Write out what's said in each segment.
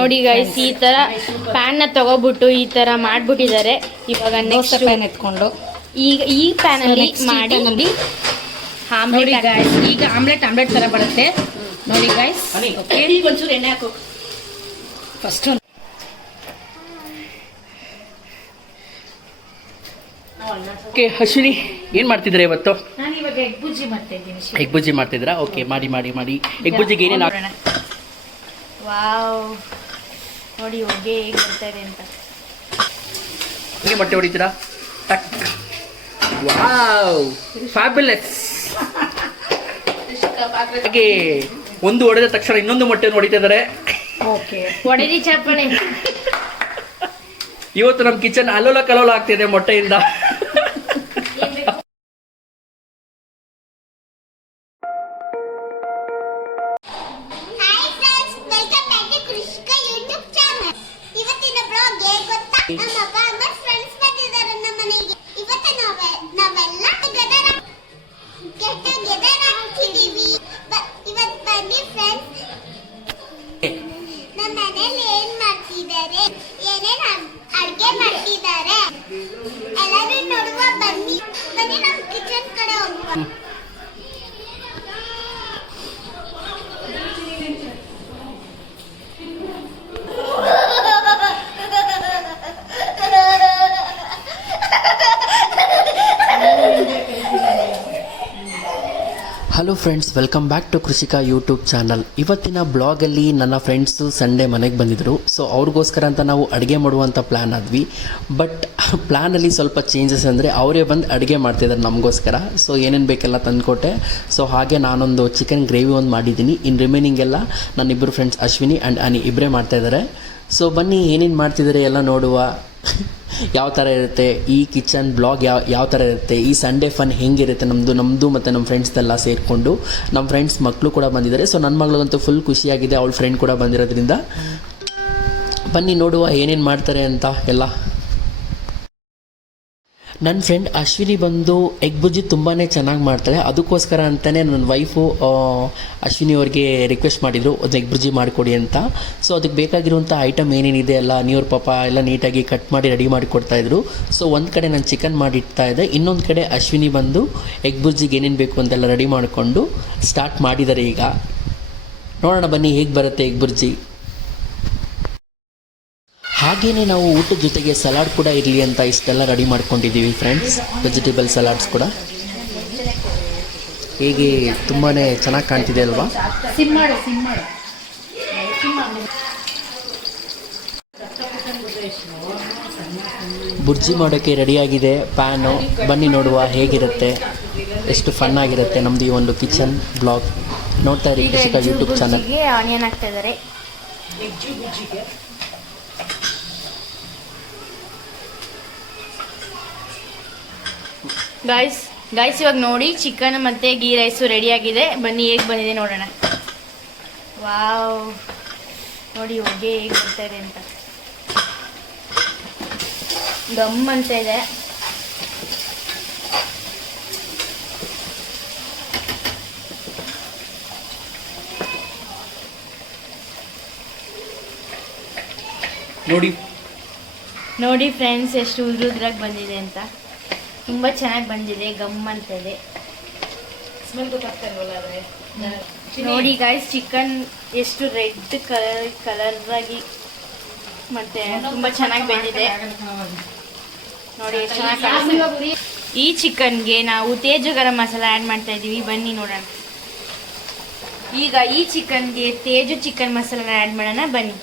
ನೋಡಿ ಗೈಸ್, ಈ ತರ ಪ್ಯಾನ್ ನ ತಗೋಬಿಟ್ಟು ಈ ತರ ಮಾಡ್ಬಿಟ್ಟಿದ್ದಾರೆ. ಇವಾಗ ನೆಕ್ಸ್ಟ್ ಪ್ಯಾನ್ ಎತ್ಕೊಂಡು ಈಗ ಈ ಪ್ಯಾನ್ ಅಲ್ಲಿ ಮಾಡಿ ನೋಡಿ ಗೈಸ್, ಈಗ ಆಮ್ಲೆಟ್ ತರ ಬರುತ್ತೆ ನೋಡಿ ಗೈಸ್. ಒಂಚೂರು ಎಣ್ಣೆ ಹಾಕು ಫಸ್ಟ್. ಓಕೆ ಅಶ್ವಿನಿ, ಏನು ಮಾಡ್ತಿದ್ರೆ ಇವತ್ತು? ನಾನು ಇವಾಗ ಎಗ್ ಬುಜ್ಜಿ ಮಾಡ್ತಾ ಇದ್ದೀನಿ. ಎಗ್ ಬುಜ್ಜಿ ಮಾಡ್ತಿದ್ರಾ? ಓಕೆ, ಮಾಡಿ ಮಾಡಿ ಮಾಡಿ. ಎಗ್ ಬುಜ್ಜಿಗೆ ಏನೇನು? ವಾವ್, ನೋಡಿ ಹೊಗೆ ಹೇಗೆ ಬರ್ತಾ ಇದೆ ಅಂತ. ಹೇಗೆ ಮೊಟ್ಟೆ ಹೊಡಿತೀರಾ? ಟಕ್. Wow, fabulous. ಹಾಗೆ ಒಂದು ಹೊಡೆದ ತಕ್ಷಣ ಇನ್ನೊಂದು ಮೊಟ್ಟೆ ಹೊಡಿತಾ ಇದ್ದಾರೆ. ಓಕೆ, ಹೊಡೆದಿ ಚಪ್ಪಣೆ. ಇವತ್ತು ನಮ್ಮ ಕಿಚನ್ ಅಲ್ಲೋಲ ಕಲೋಲ ಆಗ್ತಿದೆ ಮೊಟ್ಟೆಯಿಂದ. Hello friends, welcome back to Krishika YouTube channel. ಇವತ್ತಿನ ಬ್ಲಾಗಲ್ಲಿ ನನ್ನ ಫ್ರೆಂಡ್ಸು ಸಂಡೇ ಮನೆಗೆ ಬಂದಿದ್ದರು. ಸೊ ಅವ್ರಿಗೋಸ್ಕರ ಅಂತ ನಾವು ಅಡುಗೆ ಮಾಡುವಂಥ ಪ್ಲ್ಯಾನ್ ಆದ್ವಿ. ಬಟ್ ಪ್ಲ್ಯಾನಲ್ಲಿ ಸ್ವಲ್ಪ ಚೇಂಜಸ್ ಅಂದರೆ ಅವರೇ ಬಂದು ಅಡುಗೆ ಮಾಡ್ತಿದ್ದಾರೆ ನಮಗೋಸ್ಕರ. ಸೊ ಏನೇನು ಬೇಕೆಲ್ಲ ತಂದುಕೊಟ್ಟೆ. ಸೊ ಹಾಗೆ ನಾನೊಂದು ಚಿಕನ್ ಗ್ರೇವಿ ಒಂದು ಮಾಡಿದ್ದೀನಿ. ಇನ್ನು ರಿಮೈನಿಂಗ್ ಎಲ್ಲ ನನ್ನಿಬ್ಬರು ಫ್ರೆಂಡ್ಸ್ ಅಶ್ವಿನಿ ಆ್ಯಂಡ್ ಅನಿ ಇಬ್ಬರೇ ಮಾಡ್ತಾಯಿದ್ದಾರೆ. ಸೊ ಬನ್ನಿ ಏನೇನು ಮಾಡ್ತಿದ್ದಾರೆ ಎಲ್ಲ ನೋಡುವ. ಯಾವ ಥರ ಇರುತ್ತೆ ಈ ಕಿಚನ್ ಬ್ಲಾಗ್, ಯಾವ ಥರ ಇರುತ್ತೆ, ಈ ಸಂಡೇ ಫನ್ ಹೆಂಗಿರುತ್ತೆ ನಮ್ಮದು ಮತ್ತು ನಮ್ಮ ಫ್ರೆಂಡ್ಸ್ದೆಲ್ಲ ಸೇರಿಕೊಂಡು. ನಮ್ಮ ಫ್ರೆಂಡ್ಸ್ ಮಕ್ಕಳು ಕೂಡ ಬಂದಿದ್ದಾರೆ. ಸೊ ನನ್ನ ಮಗಳಿಗಂತೂ ಫುಲ್ ಖುಷಿಯಾಗಿದೆ, ಅವಳ ಫ್ರೆಂಡ್ ಕೂಡ ಬಂದಿರೋದ್ರಿಂದ. ಬನ್ನಿ ನೋಡುವ ಏನೇನು ಮಾಡ್ತಾರೆ ಅಂತ ಎಲ್ಲ. ನನ್ನ ಫ್ರೆಂಡ್ ಅಶ್ವಿನಿ ಬಂದು ಎಗ್ ಬುಜ್ಜಿ ತುಂಬಾ ಚೆನ್ನಾಗಿ ಮಾಡ್ತಾಳೆ. ಅದಕ್ಕೋಸ್ಕರ ಅಂತಲೇ ನನ್ನ ವೈಫು ಅಶ್ವಿನಿ ಅವ್ರಿಗೆ ರಿಕ್ವೆಸ್ಟ್ ಮಾಡಿದರು ಒಂದು ಎಗ್ ಬುಜ್ಜಿ ಮಾಡಿಕೊಡಿ ಅಂತ. ಸೊ ಅದಕ್ಕೆ ಬೇಕಾಗಿರುವಂಥ ಐಟಮ್ ಏನೇನಿದೆ ಎಲ್ಲ ನೀವ್ರ ಪಾಪ ಎಲ್ಲ ನೀಟಾಗಿ ಕಟ್ ಮಾಡಿ ರೆಡಿ ಮಾಡಿ ಕೊಡ್ತಾಯಿದ್ರು. ಸೊ ಒಂದು ಕಡೆ ನಾನು ಚಿಕನ್ ಮಾಡಿಡ್ತಾ ಇದ್ದೆ, ಇನ್ನೊಂದು ಕಡೆ ಅಶ್ವಿನಿ ಬಂದು ಎಗ್ ಬುಜ್ಜಿಗೆ ಏನೇನು ಬೇಕು ಅಂತೆಲ್ಲ ರೆಡಿ ಮಾಡಿಕೊಂಡು ಸ್ಟಾರ್ಟ್ ಮಾಡಿದ್ದಾರೆ. ಈಗ ನೋಡೋಣ ಬನ್ನಿ ಹೇಗೆ ಬರುತ್ತೆ ಎಗ್ ಬುರ್ಜಿ. ಹಾಗೆಯೇ ನಾವು ಊಟದ ಜೊತೆಗೆ ಸಲಾಡ್ ಕೂಡ ಇರಲಿ ಅಂತ ಇಷ್ಟೆಲ್ಲ ರೆಡಿ ಮಾಡ್ಕೊಂಡಿದ್ದೀವಿ ಫ್ರೆಂಡ್ಸ್. ವೆಜಿಟೇಬಲ್ ಸಲಾಡ್ಸ್ ಕೂಡ ಹೇಗೆ ತುಂಬಾ ಚೆನ್ನಾಗಿ ಕಾಣ್ತಿದೆ ಅಲ್ವಾ? ಬುರ್ಜಿ ಮಾಡೋಕ್ಕೆ ರೆಡಿಯಾಗಿದೆ ಪ್ಯಾನು. ಬನ್ನಿ ನೋಡುವ ಹೇಗಿರುತ್ತೆ, ಎಷ್ಟು ಫನ್ ಆಗಿರುತ್ತೆ ನಮ್ಮದು ಈ ಒಂದು ಕಿಚನ್ ಬ್ಲಾಗ್. ನೋಡ್ತಾ ಇರಿ ಕೃಷಿಕಾ ಯೂಟ್ಯೂಬ್ ಚಾನಲ್. ಆನಿಯನ್ ಹಾಕ್ತಾ ಇದ್ದಾರೆ. ಗೈಸ್ ಇವಾಗ ನೋಡಿ ಚಿಕನ್ ಮತ್ತು ಗೀ ರೈಸು ರೆಡಿಯಾಗಿದೆ. ಬನ್ನಿ ಹೇಗೆ ಬಂದಿದೆ ನೋಡೋಣ. ವಾವ್, ನೋಡಿ ಹೊಗೆ ಹೇಗೆ ಬರ್ತಾ ಇದೆ ಅಂತ. ಗಮ್ ಅಂತ ಇದೆ. ನೋಡಿ ಫ್ರೆಂಡ್ಸ್ ಎಷ್ಟು ಉದ್ರಾಗಿ ಬಂದಿದೆ ಅಂತ. ತುಂಬ ಚೆನ್ನಾಗಿ ಬಂದಿದೆ, ಗಮ್ ಅಂತ ಇದೆ. ನೋಡಿ ಗೈಸ್, ಚಿಕನ್ ಎಷ್ಟು ರೆಡ್ ಕಲರ್ ಆಗಿ ಮತ್ತೆ ತುಂಬ ಚೆನ್ನಾಗಿ ಬಂದಿದೆ. ನೋಡಿ ಎಷ್ಟು ಚೆನ್ನಾಗಿ. ಈ ಚಿಕನ್ಗೆ ನಾವು ತೇಜು ಗರಂ ಮಸಾಲ ಆ್ಯಡ್ ಮಾಡ್ತಾ ಇದ್ದೀವಿ. ಬನ್ನಿ ನೋಡೋಣ. ಈಗ ಈ ಚಿಕನ್ಗೆ ತೇಜು ಚಿಕನ್ ಮಸಾಲ ಆ್ಯಡ್ ಮಾಡೋಣ ಬನ್ನಿ.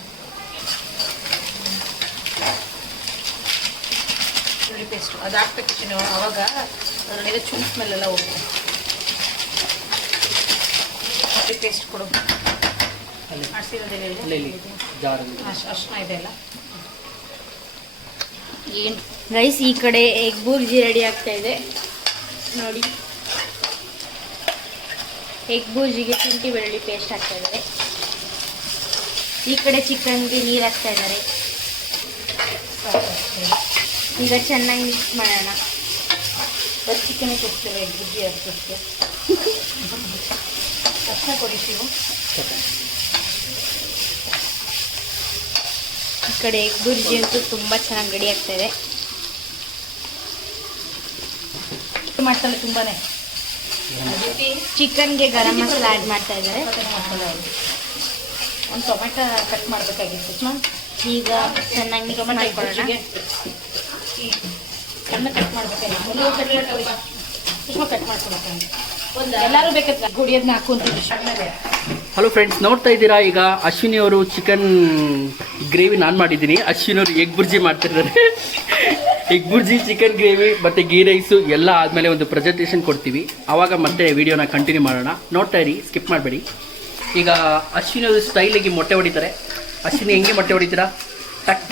ಪೇಸ್ಟ್ ಅದು ಹಾಕ್ಬೇಕು, ಅವಾಗ ಅದರೊಳಗೆ ಚುನ್ ಸ್ಮೆಲ್ ಎಲ್ಲ ಹೋಗುತ್ತೆ. ಪೇಸ್ಟ್ ಕೊಡು, ಅರ್ಶಿನ ಇದೆ ಅಲ್ಲ. ಏನು ರೈಸ್ ಈ ಕಡೆ ಎಗ್ ಬುರ್ಜಿ ರೆಡಿ ಆಗ್ತಾ ಇದೆ ನೋಡಿ. ಎಗ್ ಬುರ್ಜಿಗೆ ಶುಂಠಿ ಬೆಳ್ಳುಳ್ಳಿ ಪೇಸ್ಟ್ ಹಾಕ್ತಾ ಇದ್ದಾರೆ. ಈ ಕಡೆ ಚಿಕನ್ಗೆ ನೀರು ಹಾಕ್ತಾ ಇದ್ದಾರೆ. ಈಗ ಚೆನ್ನಾಗಿ ಮಿಕ್ಸ್ ಮಾಡೋಣ. ಚಿಕನ್ ಕೊಡ್ತೇವೆ ಎಗ್ ಬುರ್ಜಿ ಅದಕ್ಕೆ ಅರ್ಶಿನ ಕೊಡಿ ಶಿವು. ಈ ಕಡೆ ಎಗ್ ಬುರ್ಜಿ ಅಂತೂ ತುಂಬ ಚೆನ್ನಾಗಿ ರೆಡಿ ಆಗ್ತಾ ಇದೆ. ಮಾಡ್ತಾಳೆ ತುಂಬಾನೇ. ಚಿಕನ್ಗೆ ಗರಂ ಮಸಾಲ ಆ್ಯಡ್ ಮಾಡ್ತಾ ಇದ್ದಾರೆ. ಒಂದು ಟೊಮೆಟೊ ಕಟ್ ಮಾಡಬೇಕಾಗಿತ್ತು. ಈಗ ಚೆನ್ನಾಗಿ ಮಿಕ್ಸ್ ಮಾಡ್ಕೊಳ್ಳೋಣ. ಸಣ್ಣ ಕಟ್ ಮಾಡಬೇಕಾಗಿತ್ತು. ನೀವು ಕಟ್ ಮಾಡ್ಕೊಳಕ್ಕೆ ಎಲ್ಲರೂ ಬೇಕಾದ್ರೆ ಗುಡಿಯೋದನ್ನ ಹಾಕೊಂತೀವಿ ಸಣ್ಣಗೆ. ಹಲೋ ಫ್ರೆಂಡ್ಸ್, ನೋಡ್ತಾ ಇದ್ದೀರಾ ಈಗ ಅಶ್ವಿನಿ ಅವರು ಚಿಕನ್ ಗ್ರೇವಿ ನಾನು ಮಾಡಿದ್ದೀನಿ, ಅಶ್ವಿನಿ ಅವರು ಎಗ್ ಬುರ್ಜಿ ಮಾಡ್ತಿದ್ದಾರೆ. ಎಗ್ ಬುರ್ಜಿ, ಚಿಕನ್ ಗ್ರೇವಿ ಮತ್ತು ಗೀ ರೈಸು ಎಲ್ಲ ಆದಮೇಲೆ ಒಂದು ಪ್ರೆಸೆಂಟೇಷನ್ ಕೊಡ್ತೀವಿ, ಆವಾಗ ಮತ್ತೆ ವಿಡಿಯೋನ ಕಂಟಿನ್ಯೂ ಮಾಡೋಣ. ನೋಡ್ತಾ ಇರಿ, ಸ್ಕಿಪ್ ಮಾಡಬೇಡಿ. ಈಗ ಅಶ್ವಿನಿ ಅವರು ಸ್ಟೈಲಿಗೆ ಮೊಟ್ಟೆ ಹೊಡಿತಾರೆ. ಅಶ್ವಿನಿ ಹೆಂಗೆ ಮೊಟ್ಟೆ ಹೊಡಿತೀರಾ? ಟಕ್,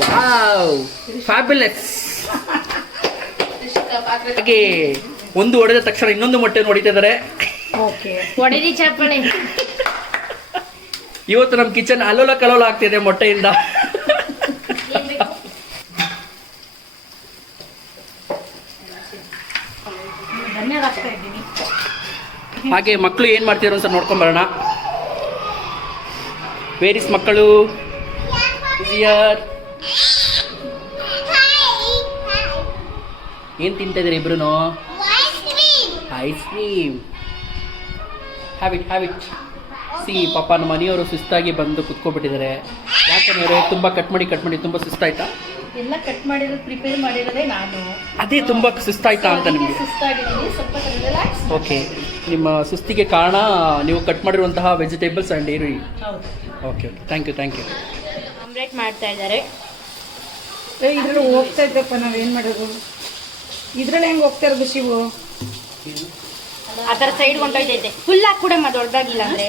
ವಾವ್, ಫ್ಯಾಬ್ಯುಲಸ್. ಹಾಗೆ ಒಂದು ಹೊಡೆದ ತಕ್ಷಣ ಇನ್ನೊಂದು ಮೊಟ್ಟೆ ಹೊಡಿತಾ ಇದ್ದಾರೆ. ಓಕೆ, ಒಡೆದಿ ಚಪ್ಪಳೆ. ಇವತ್ತು ನಮ್ಮ ಕಿಚನ್ ಅಲ್ಲೋಲ ಕಲೋಲ ಆಗ್ತಿದೆ ಮೊಟ್ಟೆಯಿಂದ. ಧನ್ಯವಾದ ಹಾಕ್ತಾ ಇದ್ದೀನಿ. ಹಾಗೆ ಮಕ್ಕಳು ಏನು ಮಾಡ್ತಿದ್ರು ಅಂತ ನೋಡ್ಕೊಂಬರೋಣ. ವೇರಿಸ್ ಮಕ್ಕಳು? ಏನು ತಿಂತಾ ಇದ್ದೀರಿ ಇಬ್ರು? Ice cream. ಹ್ಯಾಬಿಟ್. ಸಿ ಪಾಪ ನಮ್ಮ ಮನೆಯವರು ಸುಸ್ತಾಗಿ ಬಂದು ಕುತ್ಕೊಬಿಟ್ಟಿದ್ದಾರೆ. ಯಾಕಂದ್ರೆ ತುಂಬ ಕಟ್ ಮಾಡಿ ತುಂಬ ಸುಸ್ತಾಯ್ತಾ? ಎಲ್ಲ ಕಟ್ ಮಾಡಿರೋದು ಪ್ರಿಪೇರ್ ಮಾಡಿರೋದೇ ನಾನು. ಅದೇ ತುಂಬ ಸುಸ್ತಾಯ್ತಾ ಅಂತ ನಿಮಗೆ? ಸುಸ್ತಾಗಿದ್ದೀನಿ, ಸ್ವಲ್ಪ ರಿಲ್ಯಾಕ್ಸ್. ಓಕೆ, ನಿಮ್ಮ ಸುಸ್ತಿಗೆ ಕಾರಣ ನೀವು ಕಟ್ ಮಾಡಿರುವಂತಹ ವೆಜಿಟೇಬಲ್ಸ್ ಆ್ಯಂಡ್ ಈರುಳ್ಳಿ. ಹೌದು. Okay, thank you. ಆಮ್ಲೆಟ್ ಮಾಡ್ತಾ ಇದ್ದಾರೆ. ಇದ್ರಲ್ಲಿ ಹೋಗ್ತಾ ಇದ್ದಪ್ಪ, ನಾವೇನು ಮಾಡೋದು? ಇದ್ರಲ್ಲಿ ಹೆಂಗೆ ಹೋಗ್ತಾ ಇರೋದು ಶಿವು? ಆ ಥರ ಸೈಡ್ ಹೊಂಟೋಯ್ತೈತೆ. ಫುಲ್ ಹಾಕಿ ಕೂಡ ದೊಡ್ಡದಾಗಿಲ್ಲ ಅಂದರೆ.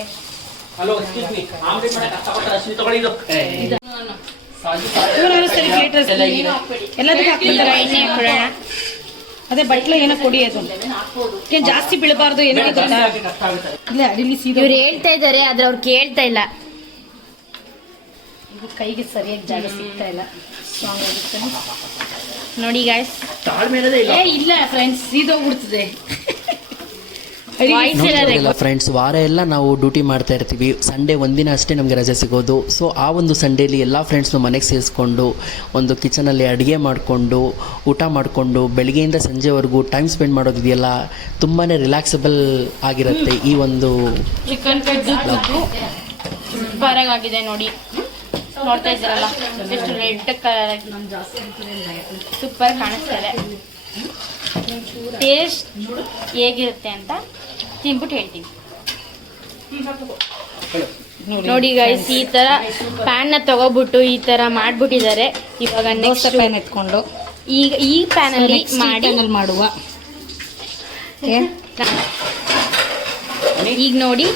ಹಲೋ, ಎಕ್ಸ್ಕ್ಯೂಸ್ ಮೀ, ಆಮ್ಲೆಟ್ ಮಾಡಕ್ಕೆ ಕಷ್ಟಪಟ್ಟು ಅಶ್ವಿನಿ ತಗೊಳ್ಳಿ ಇದು. ಎಲ್ಲದಕ್ಕೆ ಹಾಕ್ಬಿಡ್ತಾರೆ. ಎಣ್ಣೆ ಹಾಕೊಳ್ಳೋಣ. ಅದೇ ಬಟ್ಲ ಏನೋ ಕೊಡಿ, ಅದು ಏನ್ ಜಾಸ್ತಿ ಬೀಳಬಾರ್ದು. ಏನಕ್ಕೆ ಗೊತ್ತಾ? ಇಲ್ಲ, ಅಡಿಲಿ ಸೀದಾ ಇವ್ರು ಹೇಳ್ತಾ ಇದ್ದಾರೆ, ಆದ್ರೆ ಅವ್ರು ಕೇಳ್ತಾ ಇಲ್ಲ. ಇದು ಕೈಗೆ ಸರಿಯಾಗಿ ಜಾಗ ಸಿಗ್ತಾ ಇಲ್ಲ. ಸ್ಟ್ರಾಂಗ್ ಆಗುತ್ತೆ ನೋಡಿ ಗಾಯ್ಸ್, ತಾಳ್ಮೆ ಇರೋದೇ ಇಲ್ಲ. ಇಲ್ಲ ಫ್ರೆಂಡ್ಸ್, ಸೀದೋಗ್ಬಿಡ್ತದೆ. ನೋಡ್ತಿರಲ್ಲ ಫ್ರೆಂಡ್ಸ್, ವಾರ ಎಲ್ಲ ನಾವು ಡ್ಯೂಟಿ ಮಾಡ್ತಾ ಇರ್ತೀವಿ. ಸಂಡೇ ಒಂದಿನ ಅಷ್ಟೇ ನಮಗೆ ರಜೆ ಸಿಗೋದು. ಸೊ ಆ ಒಂದು ಸಂಡೇಲಿ ಎಲ್ಲ ಫ್ರೆಂಡ್ಸ್ನು ಮನೆಗೆ ಸೇರಿಸ್ಕೊಂಡು ಒಂದು ಕಿಚನಲ್ಲಿ ಅಡುಗೆ ಮಾಡಿಕೊಂಡು ಊಟ ಮಾಡಿಕೊಂಡು ಬೆಳಗ್ಗೆಯಿಂದ ಸಂಜೆವರೆಗೂ ಟೈಮ್ ಸ್ಪೆಂಡ್ ಮಾಡೋದಿದೆಯಲ್ಲ, ತುಂಬಾ ರಿಲ್ಯಾಕ್ಸಬಲ್ ಆಗಿರುತ್ತೆ ಈ ಒಂದು ಚಿಕನ್ ಸೂಪರ್ ಆಗಿದೆ. ನೋಡಿ, ನೋಡ್ತಾ ಇದ್ದಾರಲ್ಲ ಎಷ್ಟು ರೆಡ್ ಕಲರ್ ಆಗಿ ಸೂಪರ್ ಕಾಣಿಸ್ತಾ ಇದೆ. ಟೇಸ್ಟ್ ಹೇಗಿರುತ್ತೆ ಅಂತ ತಿನ್ಬಿಟ್ಟು ಹೇಳ್ತೀನಿ. ನೋಡಿ ಗೈಸ್, ಈ ತರ ಪ್ಯಾನ್ ನ ತಗೋಬಿಟ್ಟು ಈ ತರ ಮಾಡ್ಬಿಟ್ಟಿದ್ದಾರೆ. ಇವಾಗ ನೆಕ್ಸ್ಟ್ ಪ್ಯಾನ್ ಎತ್ಕೊಂಡು ಈಗ ಈ ಪ್ಯಾನ್ ಅಲ್ಲಿ ಮಾಡಿ ಮಾಡುವ. ಈಗ ನೋಡಿ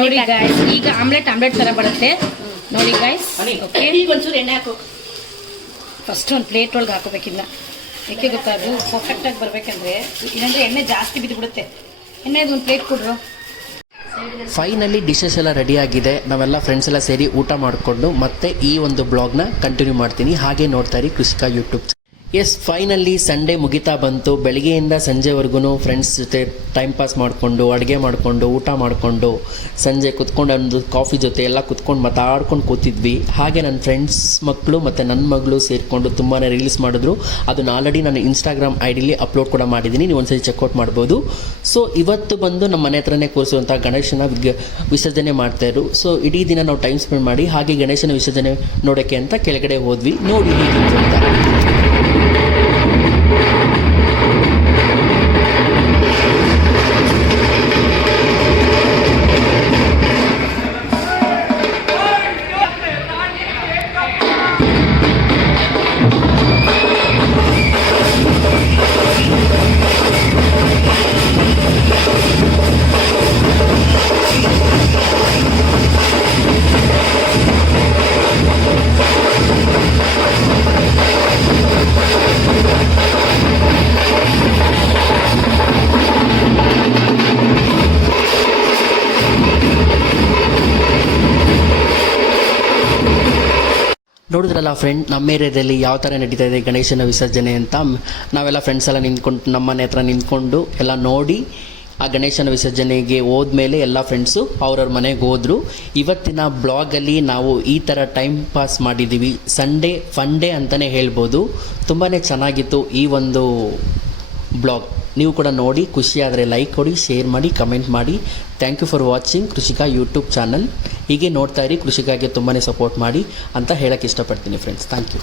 ನೋಡಿ ಗಾಯ್ಸ್, ಈಗ ಆಮ್ಲೆಟ್ ತರ ಬರುತ್ತೆ. ನೋಡಿ ಗಾಯ್ಸ್, ಓಕೆ, ಒಂಚೂರು ಎಣ್ಣೆ ಹಾಕು. ಫಸ್ಟ್ ಒಂದು ಪ್ಲೇಟ್ ಒಳಗೆ ಹಾಕೋಬೇಕಿಲ್ಲ. ಯಾಕೆ ಗೊತ್ತಾ? ಅದು ಪರ್ಫೆಕ್ಟಾಗಿ ಬರಬೇಕಂದ್ರೆ, ಇಲ್ಲಾಂದ್ರೆ ಎಣ್ಣೆ ಜಾಸ್ತಿ ಬಿದ್ದುಬಿಡುತ್ತೆ. ಎಣ್ಣೆದು ಒಂದು ಪ್ಲೇಟ್ ಕೊಡ್ರು. ಫೈನಲಿ ಡಿಶಸ್ ಎಲ್ಲ ರೆಡಿ ಆಗಿದೆ. ನಾವೆಲ್ಲ ಫ್ರೆಂಡ್ಸ್ ಎಲ್ಲ ಸೇರಿ ಊಟ ಮಾಡಿಕೊಂಡು ಮತ್ತೆ ಈ ಒಂದು ಬ್ಲಾಗ್ನ ಕಂಟಿನ್ಯೂ ಮಾಡ್ತೀನಿ. ಹಾಗೆ ನೋಡ್ತಾ ಇರಿ Krishika YouTube. Yes, finally Sunday ಮುಗಿತಾ ಬಂತು. ಬೆಳಗ್ಗೆಯಿಂದ ಸಂಜೆವರೆಗೂ ಫ್ರೆಂಡ್ಸ್ ಜೊತೆ ಟೈಮ್ ಪಾಸ್ ಮಾಡಿಕೊಂಡು ಅಡುಗೆ ಮಾಡಿಕೊಂಡು ಊಟ ಮಾಡಿಕೊಂಡು ಸಂಜೆ ಕುತ್ಕೊಂಡು ಒಂದು ಕಾಫಿ ಜೊತೆ ಎಲ್ಲ ಕುತ್ಕೊಂಡು ಮಾತಾಡ್ಕೊಂಡು ಕೂತಿದ್ವಿ. ಹಾಗೆ ನನ್ನ ಫ್ರೆಂಡ್ಸ್ ಮಕ್ಕಳು ಮತ್ತು ನನ್ನ ಮಗಳು ಸೇರಿಕೊಂಡು ತುಂಬಾ ರೀಲ್ಸ್ ಮಾಡಿದ್ರು. ಅದನ್ನು ಆಲ್ರೆಡಿ ನಾನು ಇನ್ಸ್ಟಾಗ್ರಾಮ್ ಐಡಿಲಿ ಅಪ್ಲೋಡ್ ಕೂಡ ಮಾಡಿದ್ದೀನಿ, ನೀವು ಒಂದ್ಸರಿ ಚೆಕ್ಔಟ್ ಮಾಡ್ಬೋದು. ಸೊ ಇವತ್ತು ಬಂದು ನಮ್ಮ ಮನೆ ಹತ್ರನೇ ಕೂರಿಸುವಂಥ ಗಣೇಶನ ವಿಸರ್ಜನೆ ಮಾಡ್ತಾಯಿದ್ರು. ಸೊ ಇಡೀ ದಿನ ನಾವು ಟೈಮ್ ಸ್ಪೆಂಡ್ ಮಾಡಿ ಹಾಗೆ ಗಣೇಶನ ವಿಸರ್ಜನೆ ನೋಡೋಕ್ಕೆ ಅಂತ ಕೆಳಗಡೆ ಹೋದ್ವಿ. ನೋಡಿ ಹೇಗಿತ್ತು ಅಂತ. ನೋಡಿದ್ರಲ್ಲ ಫ್ರೆಂಡ್, ನಮ್ಮ ಏರಿಯಾದಲ್ಲಿ ಯಾವ ಥರ ನಡೀತಾ ಇದೆ ಗಣೇಶನ ವಿಸರ್ಜನೆ ಅಂತ. ನಾವೆಲ್ಲ ಫ್ರೆಂಡ್ಸ್ ಎಲ್ಲ ನಿಂತ್ಕೊಂಡು ನಮ್ಮ ಮನೆ ಹತ್ರ ನಿಂತ್ಕೊಂಡು ಎಲ್ಲ ನೋಡಿ ಆ ಗಣೇಶನ ವಿಸರ್ಜನೆಗೆ ಹೋದ್ಮೇಲೆ ಎಲ್ಲ ಫ್ರೆಂಡ್ಸು ಅವ್ರವ್ರ ಮನೆಗೆ ಹೋದರು. ಇವತ್ತಿನ ಬ್ಲಾಗಲ್ಲಿ ನಾವು ಈ ಥರ ಟೈಮ್ ಪಾಸ್ ಮಾಡಿದ್ದೀವಿ. ಸಂಡೇ ಫನ್ ಡೇ ಅಂತಲೇ ಹೇಳ್ಬೋದು. ತುಂಬಾ ಚೆನ್ನಾಗಿತ್ತು ಈ ಒಂದು ಬ್ಲಾಗ್. ನೀವು ಕೂಡ ನೋಡಿ ಖುಷಿಯಾದರೆ ಲೈಕ್ ಕೊಡಿ, ಶೇರ್ ಮಾಡಿ, ಕಮೆಂಟ್ ಮಾಡಿ. Thank you for watching Krishika YouTube channel. ಹೀಗೆ ನೋಡ್ತಾ ಇರಿ, ಕೃಷಿಕಾಗೆ ತುಂಬಾ ಸಪೋರ್ಟ್ ಮಾಡಿ ಅಂತ ಹೇಳೋಕ್ಕೆ ಇಷ್ಟಪಡ್ತೀನಿ ಫ್ರೆಂಡ್ಸ್. Thank you.